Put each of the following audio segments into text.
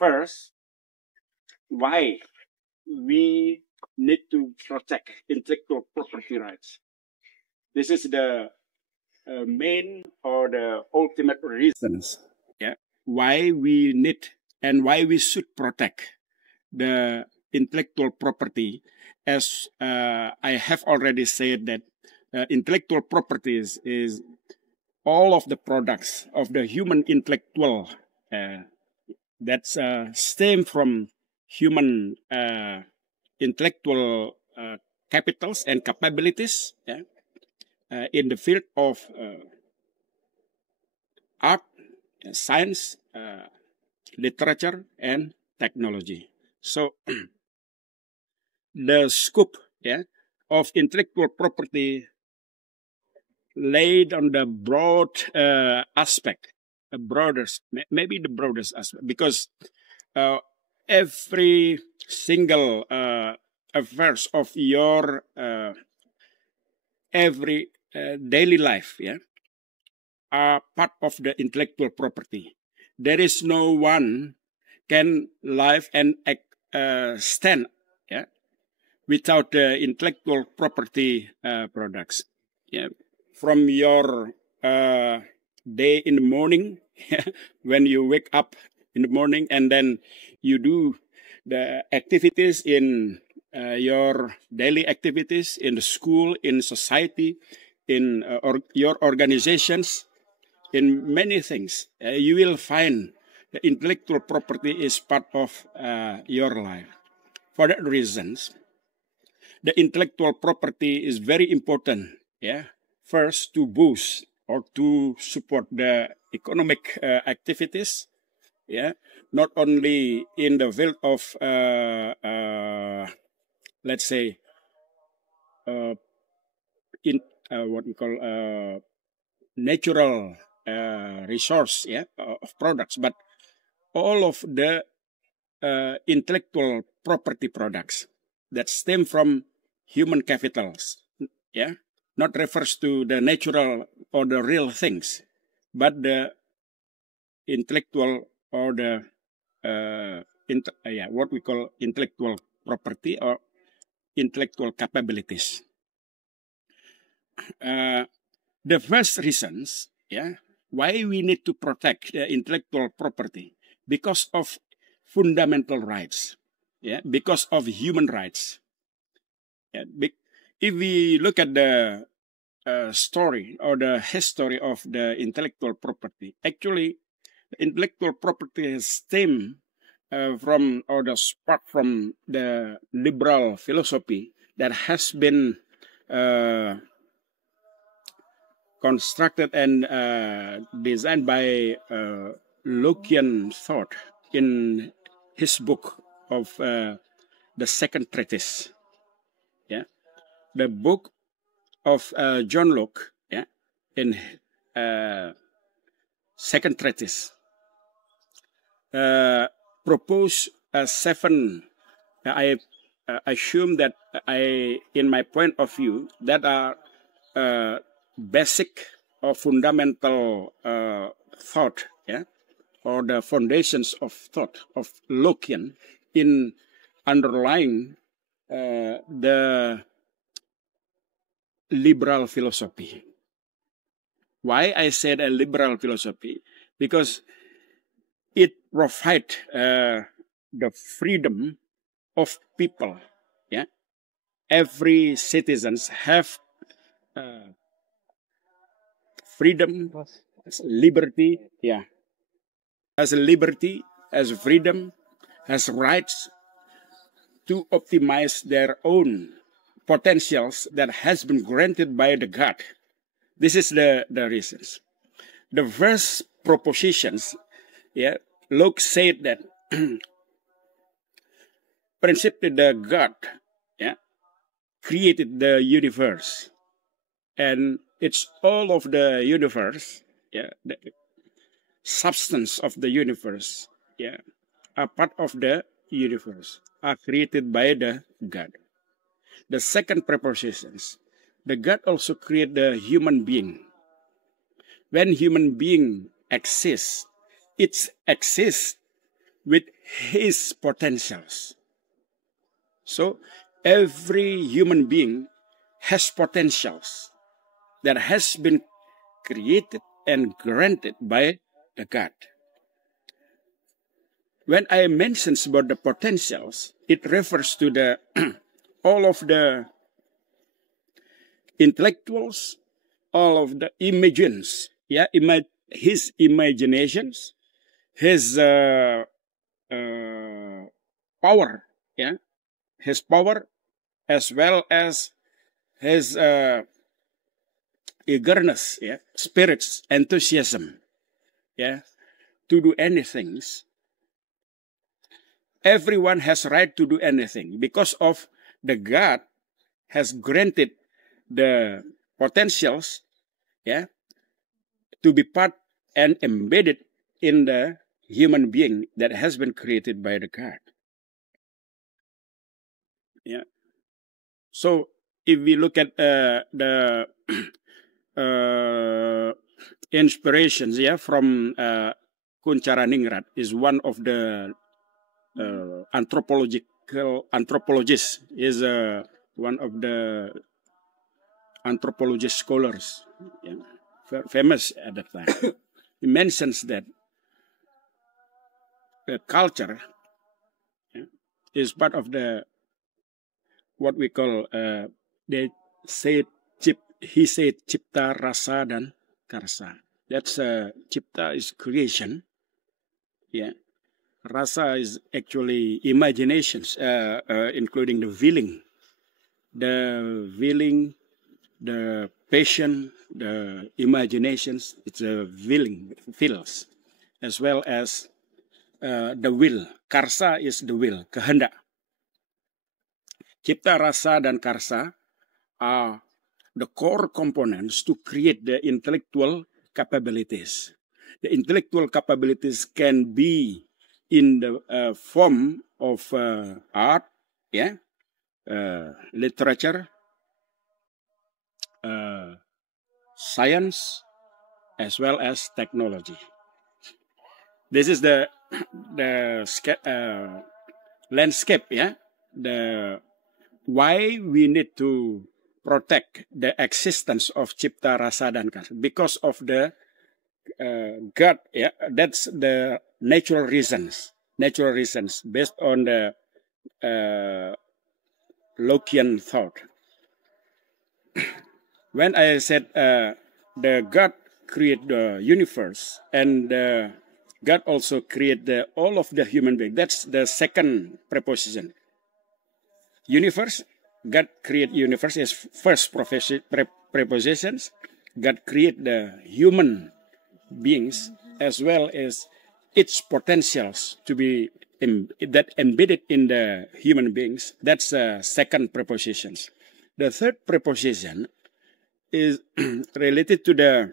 First, why we need to protect intellectual property rights. This is the main or the ultimate reasons, yeah, why we need and why we should protect the intellectual property. As I have already said that intellectual properties is all of the products of the human intellectual that's stem from human intellectual capitals and capabilities, yeah, in the field of art, science, literature, and technology. So the scope, yeah, of intellectual property laid on the broad aspect, maybe the broadest aspect, because every single affairs of your every daily life, yeah, are part of the intellectual property. There is no one can live and stand, yeah, without the intellectual property products. Yeah, from your day in the morning, when you wake up in the morning, and then you do the activities in your daily activities in the school, in society, in your organizations, in many things, you will find the intellectual property is part of your life. For that reasons, the intellectual property is very important. Yeah, first to boost or to support the economic activities. Yeah, not only in the field of let's say in what we call natural resource, yeah, of products, but all of the intellectual property products that stem from human capitals, yeah, not refers to the natural or the real things, but the intellectual or the what we call intellectual property or intellectual capabilities. The first reasons, yeah, why we need to protect intellectual property, because of fundamental rights, yeah, because of human rights. Yeah, if we look at the story or the history of the intellectual property, actually, the intellectual property stem from or the spark from the liberal philosophy that has been constructed and designed by Lockean thought in his book of the Second Treatise. Yeah, the book of John Locke. Yeah, in Second Treatise propose seven. I assume that in my point of view, that are basic or fundamental thought, yeah, or the foundations of thought of Lockean in underlying the liberal philosophy. Why I said a liberal philosophy? Because it provides the freedom of people. Yeah, every citizens have freedom, liberty. Yeah, has liberty, has freedom, has rights to optimize their own potentials that has been granted by the God. This is the reasons. The first propositions, yeah, Locke said that principally the God, yeah, created the universe, and it's all of the universe, yeah, the substance of the universe, yeah, are part of the universe, are created by the God. The second propositions, the God also created the human being. When human being exists, it exists with his potentials. So every human being has potentials that has been created and granted by the God. When I mention about the potentials, it refers to the all of the intellectuals, all of the imagines, his imaginations, his power, his power, as well as his eagerness, spirits, enthusiasm, to do anything. Everyone has right to do anything because of the God has granted the potentials, to be part and embedded in the human being that has been created by the God. So if we look at the inspirations, from Kuncharaningrat, is one of the anthropologists, is one of the anthropologist scholars, famous at that time. He mentions that the culture is part of the what we call he said cipta, rasa, dan karsa. That's cipta is creation. Rasa is actually imaginations, including the willing, the passion, the imaginations. It's a feels, as well as the will. Karsa is the will, kehendak. Cipta, rasa, dan karsa are the core components to create the intellectual capabilities. The intellectual capabilities can be in the form of art, literature, science, as well as technology. This is the landscape, the why we need to protect the existence of Cipta, Rasa, dan Karsa, because of the God. That's the natural reasons based on the Lockean thought. When I said the God create the universe and God also create all of the human beings, that's the second preposition. Universe, God create universe is first prepositions. God create the human beings as well as its potentials to be that embedded in the human beings. That's second prepositions. The third preposition is related to the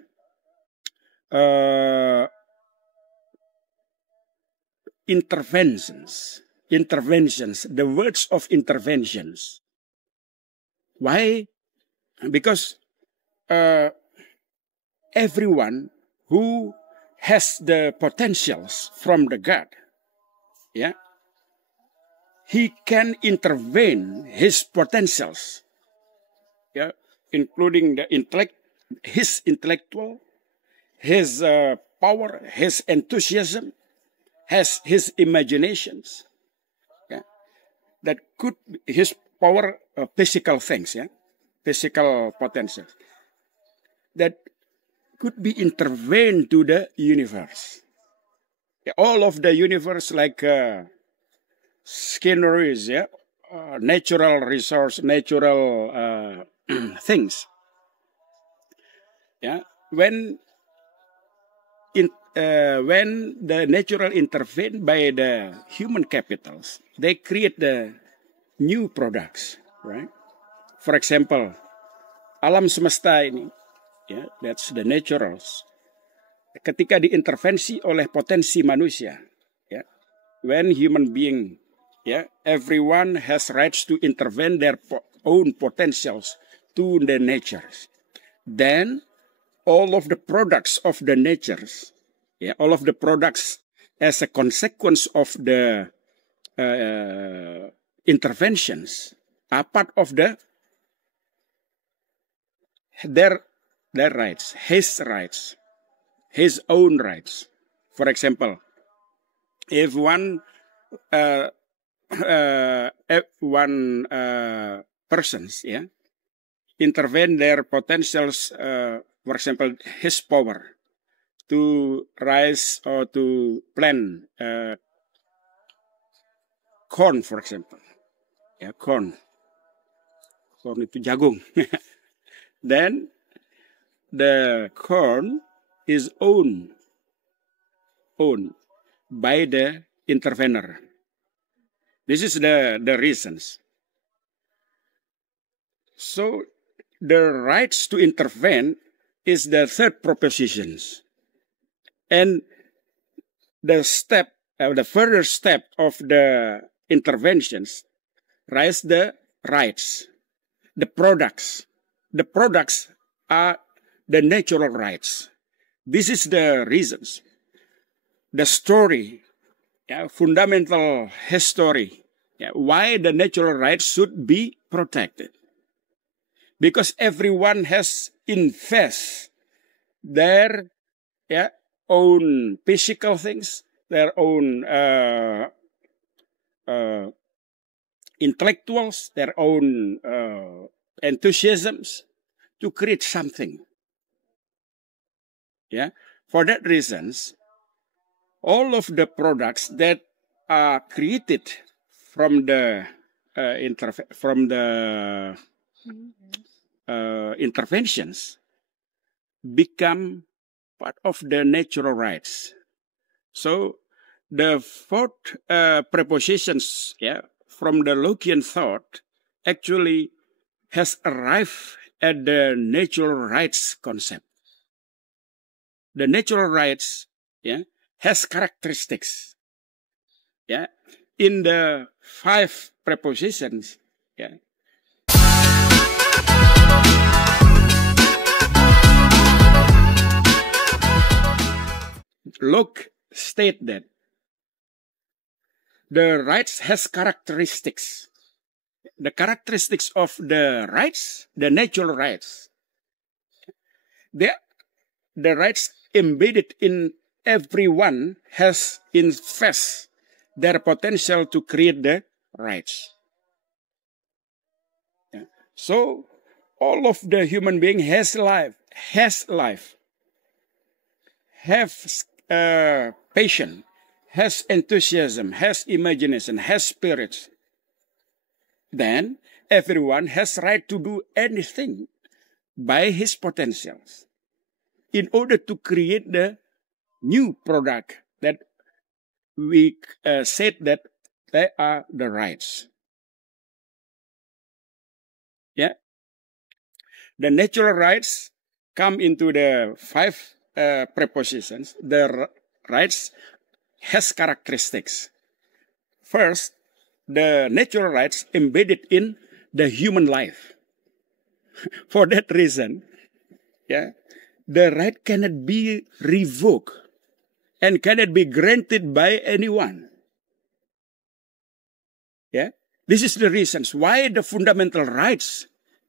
interventions, the words of interventions. Why? Because everyone who has the potentials from the God, he can intervene his potentials, including the his intellectual, his power, his enthusiasm, his imaginations, that could his power, physical things, physical potentials that could be intervened to the universe. All of the universe, like sceneries, natural resource, natural things. When the natural intervene by the human capitals, they create the new products, right? For example, alam semesta ini, that's the naturals. Ketika diintervensi oleh potensi manusia, when human being, everyone has rights to intervene their own potentials to the natures. Then all of the products of the natures, all of the products as a consequence of the interventions, are part of their rights, his own rights. For example, if one persons, intervene their potentials, for example, his power to rise or to plant corn, for example, corn itu jagung. Then the corn is owned by the intervener. This is the reasons. So the rights to intervene is the third propositions. And the further step of the interventions rise the rights, the products. The products are the natural rights. This is the reasons. The story, fundamental history, why the natural rights should be protected. Because everyone has invest their own physical things, their own intellectuals, their own enthusiasms to create something. For that reasons, all of the products that are created from the interventions become part of the natural rights. So the fourth prepositions, from the Lockean thought, actually has arrived at the natural rights concept. The natural rights, has characteristics. In the 5 prepositions, Locke state that the rights has characteristics. The characteristics of the rights, the natural rights, the rights embedded in everyone has invest their potential to create the rights. So all of the human being has life, have passion, has enthusiasm, has imagination, has spirit. Then everyone has right to do anything by his potentials in order to create the new product that we said that they are the rights. The natural rights come into the 5 prepositions. The rights has characteristics. First, the natural rights embedded in the human life. For that reason, the right cannot be revoked and cannot be granted by anyone. This is the reasons why the fundamental rights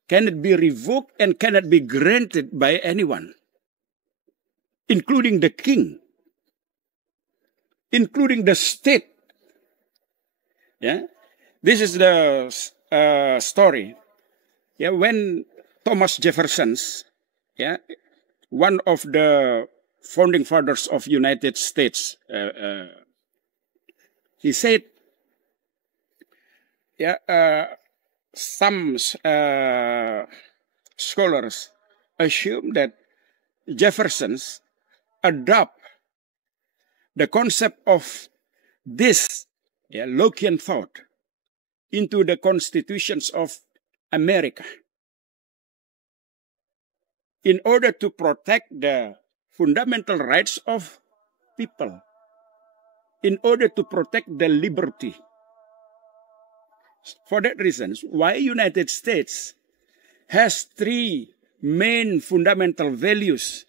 cannot be revoked and cannot be granted by anyone, including the king, including the state. This is the story. When Thomas Jefferson, one of the founding fathers of United States, he said, some scholars assume that Jefferson's adopt the concept of this Lockean thought into the constitutions of America in order to protect the fundamental rights of people, in order to protect the liberty. For that reason, why United States has 3 main fundamental values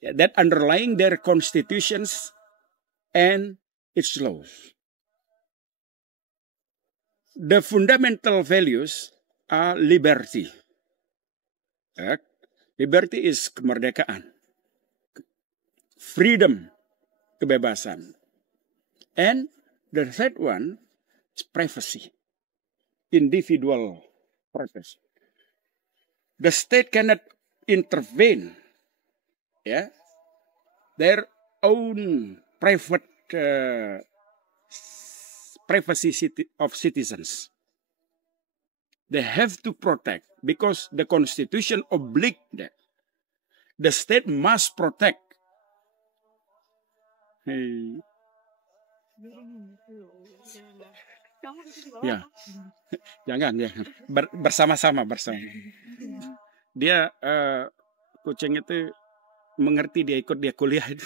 that underlying their constitutions and its laws. The fundamental values are liberty. Liberty is kemerdekaan. Freedom, kebebasan. And the third one is privacy, individual privacy. The state cannot intervene, their own private privacy of citizens. They have to protect because the Constitution obliges that. The state must protect. Ya, jangan. Bersama-sama. Dia kucing itu mengerti, dia ikut dia kuliah itu.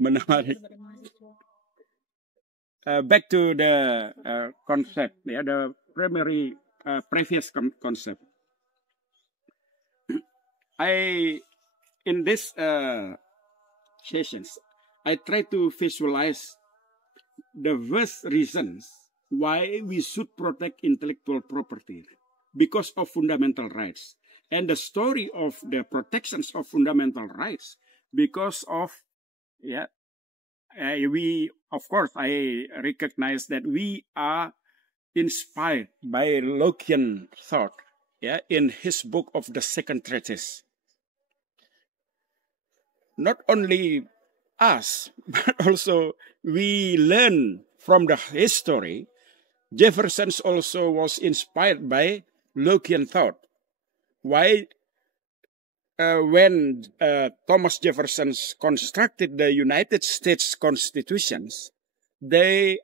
Menarik. Back to the concept, the primary previous concept. In this sessions, I try to visualize the worst reasons why we should protect intellectual property because of fundamental rights, and the story of the protections of fundamental rights because of I recognize that we are inspired by Lockean thought, in his book of the Second Treatise. Not only us, but also we learn from the history. Jefferson also was inspired by Lockean thought. Why? When Thomas Jefferson constructed the United States Constitutions, they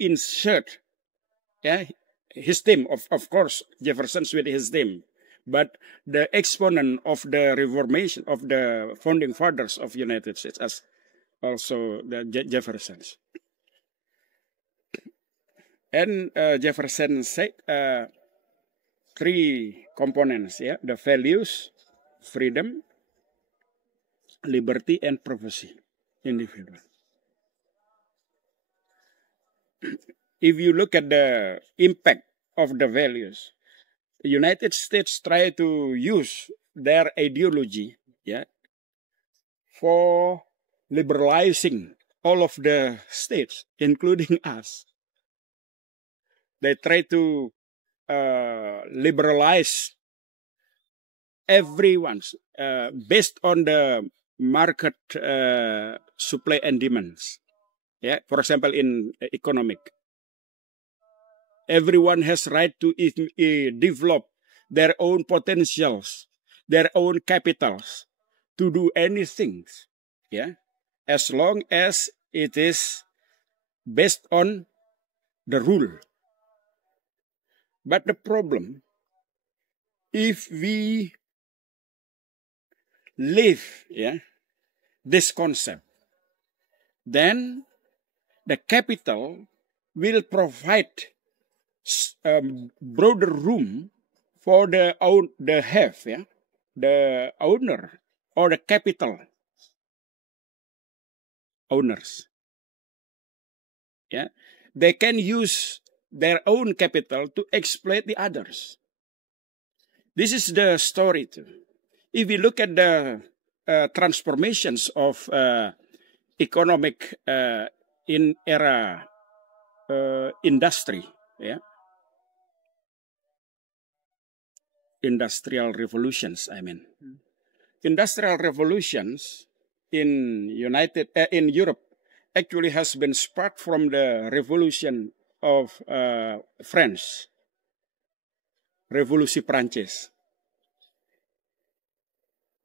insert his theme, of course, Jefferson's with his theme, but the exponent of the Reformation of the founding fathers of United States as also the Jeffersons. And Jefferson said three components, the values, freedom, liberty, and privacy, individual. If you look at the impact of the values, the United States try to use their ideology, for liberalizing all of the states, including us. They try to liberalize everyone's based on the market supply and demands. For example, in economic, everyone has right to develop their own potentials, their own capitals, to do anything, as long as it is based on the rule. But the problem, if we leave this concept, then the capital will provide broader room for the owner or the capital owners. They can use their own capital to exploit the others. This is the story too. If we look at the transformations of economic in era industry, industrial revolutions, industrial revolutions in Europe actually has been sparked from the revolution of France, Revolusi Prancis.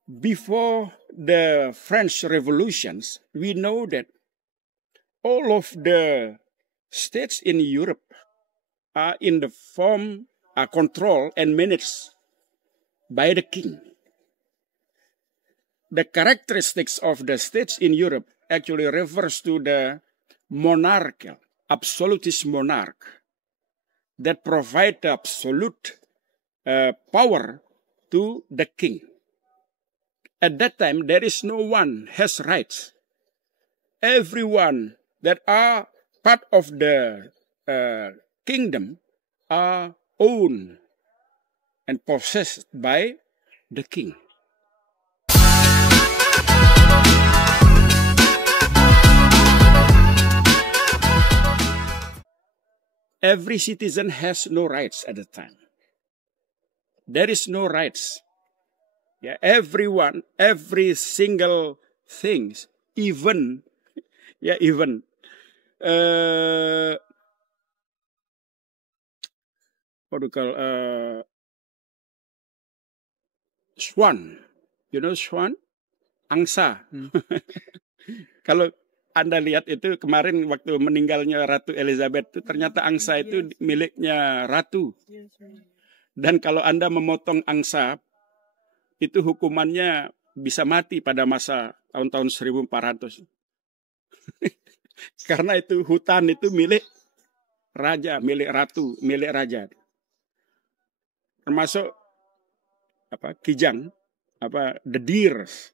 Before the French revolutions, we know that all of the states in Europe are in the form, are controlled and managed by the king. The characteristics of the states in Europe actually refers to the monarchical, absolutist monarch that provide absolute power to the king. At that time, there is no one has rights everyone that are part of the kingdom are owned and possessed by the king. Every citizen has no rights at the time. There is no rights. Yeah, everyone, every single things, even what do you call swan, you know swan, angsa. Kalau Anda lihat itu kemarin waktu meninggalnya Ratu Elizabeth itu ternyata angsa itu miliknya ratu. Dan kalau Anda memotong angsa itu hukumannya bisa mati pada masa tahun-tahun 1400. Karena itu hutan itu milik raja, milik ratu, milik raja. Termasuk kijang, the deers.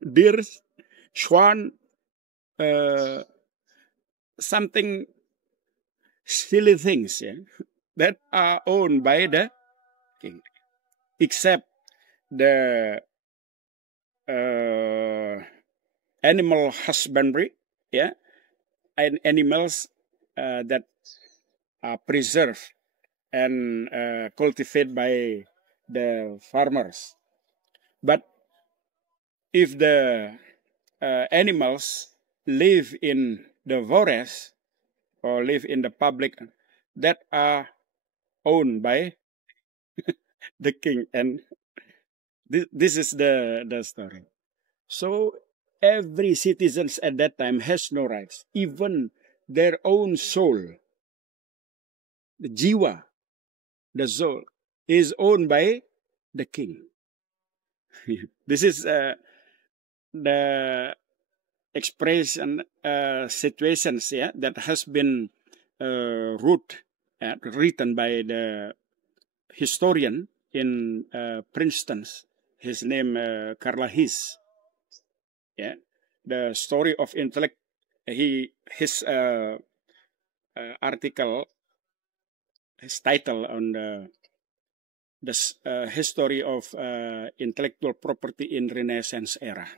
Deers, swan, something silly things that are owned by the king. Except the animal husbandry, and animals that are preserved and cultivated by the farmers. But if the animals live in the forest or live in the public, that are owned by the king, and this is the story. So every citizen at that time has no rights, even their own soul. The jiwa, the soul, is owned by the king. This is the expression situations that has been written by the historian in Princeton. His name Carlahis. The story of intellect. His article, his title on the history of intellectual property in Renaissance era.